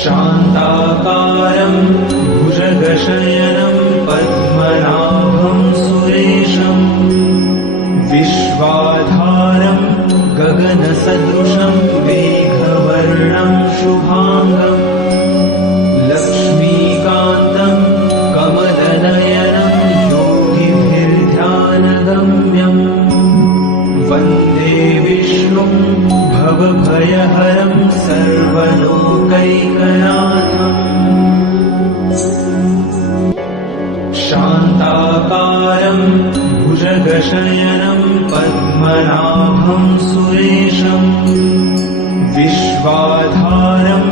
शान्ताकारं भुजगशयनं पद्मनाभं सुरेशं विश्वाधारं गगनसदृशं मेघवर्णं शुभांगं लक्ष्मीकान्तं कमलनयनं योगिभिर्ध्यानगम्यं वन्दे विष्णुं भवभयहरं सर्वलोकैकनाथम् शान्ताकारं भुजगशयनं पद्मनाभं सुरेशं विश्वाधारं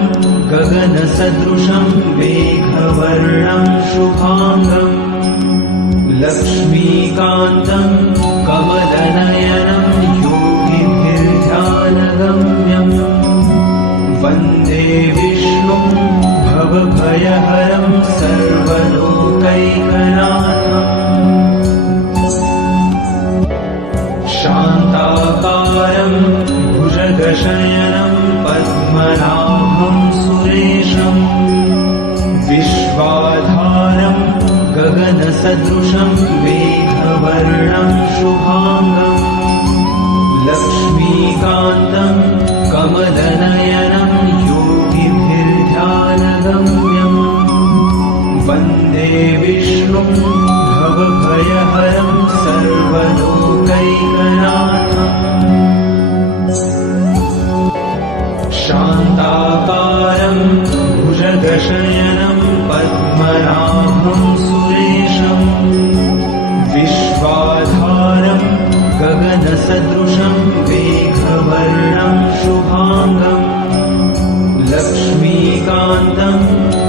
गगनसदृशं मेघवर्णं शुभांगं लक्ष्मीकान्तं कमलनयनं योगिभिर्ध्यानगम्यं वन्दे विष्णुं भवभयहरं सर्वलोकैकनाथम् शान्ताकारं भुजगशयनं पद्मनाभं सुरेशं विश्वाधारं गगनसदृशं मेघवर्णं शुभांगं लक्ष्मीकान्तं कमलनयनं योगिभिर्ध्यानगम्यं वन्दे विष्णुं भवभयहरं सर्वलोकैकनाथम् शान्ताकारं भुजगशयनं पद्मनाभं सुरेशं विश्वाधारं गगनसदृशं मेघवर्णं शुभांगं लक्ष्मीकान्तं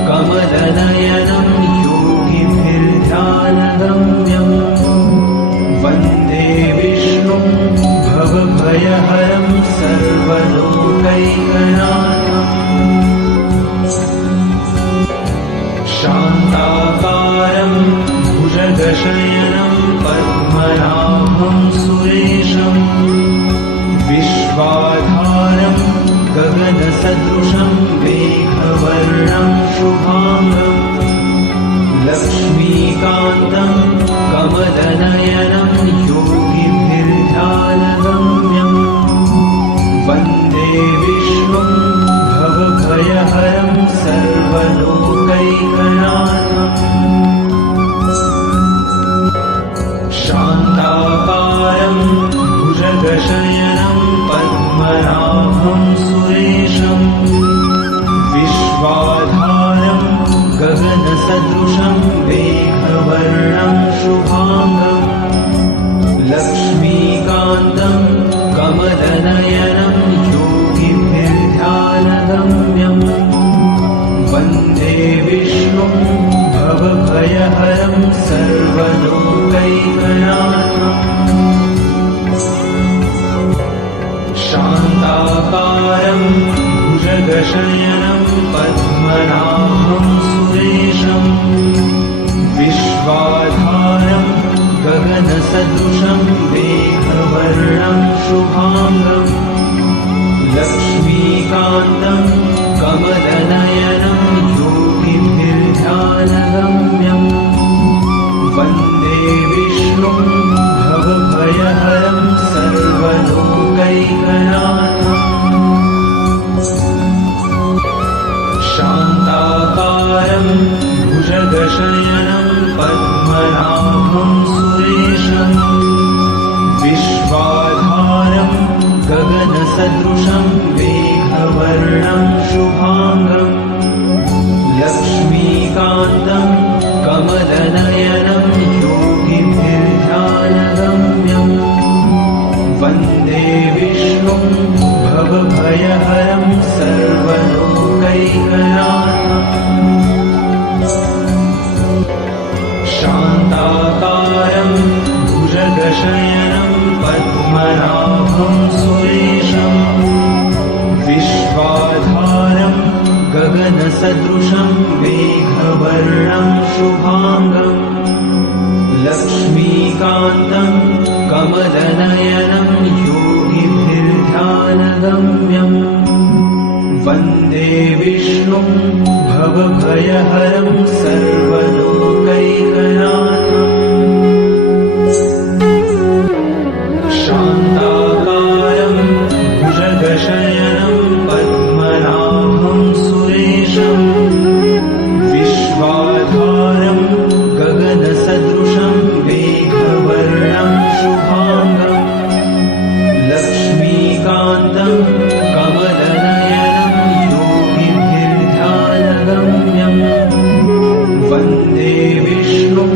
कमलनयनं योगिभिर्ध्यानगम्यं वन्दे विष्णुं भवभयहरं सर्वलोकैकनाथम् शान्ताकारं भुजगशयनं पद्मनाभं सुरेशं विश्वाधारं गगनसदृशं मेघवर्णं शुभांगं लक्ष्मीकान्तं कमलनयनं योगिभिर्ध्यानगम्यं वन्दे विष्णुं भवभयहरं सर्वलोकैकनाथम् शान्ताकारं भुजगशयनं पद्मनाभं सुरेशं विश्वाधारं गगनसदृशं मेघवर्णं शुभांगं लक्ष्मीकान्तं कमलनयनं योगिभिर्ध्यानगम्यं वन्दे विष्णुं भवभयहरं सर्वलोकैकनाथम् शान्ताकारं भुजगशयनं पद्मनाभं सुरेशं विश्वाधारं गगनसदृशं मेघवर्णं शुभांगं लक्ष्मीकान्तं कमलनयनं योगिभिर्ध्यानगम्यं वन्दे विष्णुं भवभयहरं सर्वलोकैकनाथम् शान्ताकारं भुजगशयनं पद्मनाभं सुरेशं विश्वाधारं गगनसदृशं मेघवर्णं शुभांगं लक्ष्मीकान्तं कमलनयनं योगिभिर्ध्यानगम्यं वन्दे विष्णुं भवभयहरं सर्वलोकैकनाथम् शान्ताकारं भुजगशयनं पद्मनाभं सुरेशं विश्वाधारं गगनसदृशं मेघवर्णं शुभांगं लक्ष्मीकान्तं कमलनयनं योगिभिर्ध्यानगम्यं वन्दे विष्णुं भवभयहरं सर्वलोकैकनाथम् शान्ताकारं भुजगशयनं पद्मनाभं सुरेशम् विश्वाधारं गगनसदृशं मेघवर्णं शुभाङ्गम् लक्ष्मीकान्तं कमलनयनं योगिभिर्ध्यानगम्यम् वन्दे विष्णुं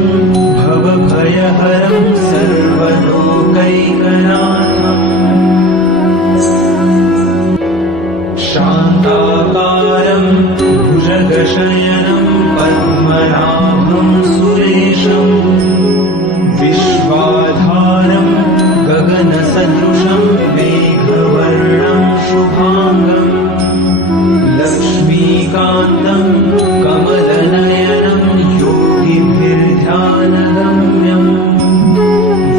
भवभयहरं सर्वलोकैकनाथम् शान्ताकारं भुजगशयनं पद्मनाभं सुरेशम् विश्वाधारं गगनसदृशं मेघवर्णं शुभाङ्गम् लक्ष्मीकान्तं कमलनयनं योगिभिर्ध्यानगम्यम्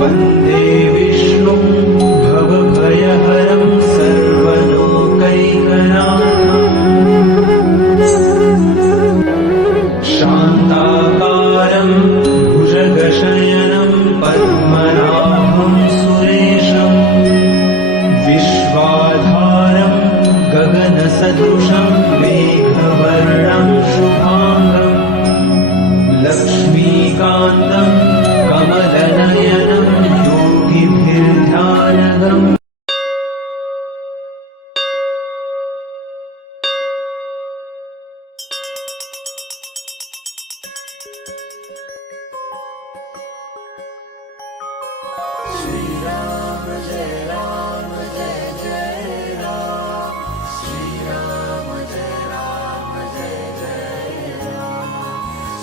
वन्दे विष्णुं भवभयहरं सर्वलोकैकनाथम् शान्ताकारं भुजगशयनं पद्मनाभं सुरेशम् विश्वाधारं गगनसदृशं मेघवर्णं शुभाङ्गम् लक्ष्मीकान्तं कमलनयनं योगिभिर्ध्यानगम्यम् श्रीराम जय राम जय जय राम श्रीराम जय राम जय जय राम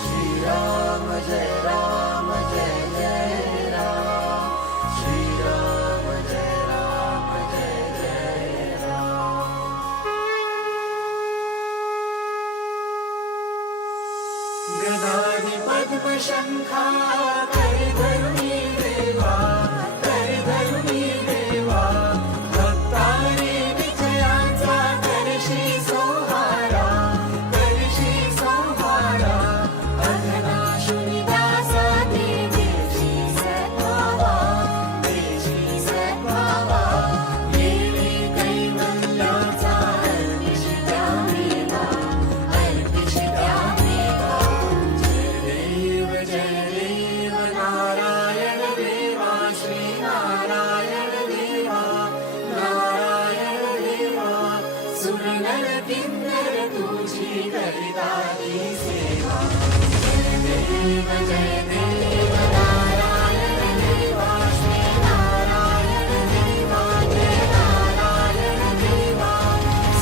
श्रीराम जय राम जय जय राम श्रीराम जय राम जय जय राम गदाधि पद्मशंखा करिधरुणी देवा करिधरुणी देवा भक्तारे विजयांचा करशी सोहारा अघनाशुनी दासा देवीची सद्भावा येणे कैवल्याचा अर्पिशित्या मेवा जय देव नारायण देवा श्री नारायण देवा सुरनर किन्नर तुझी करिताती सेवा जय देव नारायण देवा श्री नारायण देवा जय नारायण देवा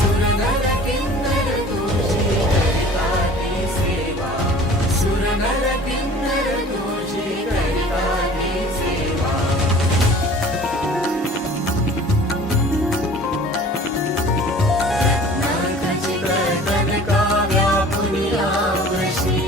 सुरनर किन्नर तुझी करिताती सेवा सुरनर किन्नर तुझी करिताती सेवा रत्नाखचित कनका व्यापुनी आवशी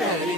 very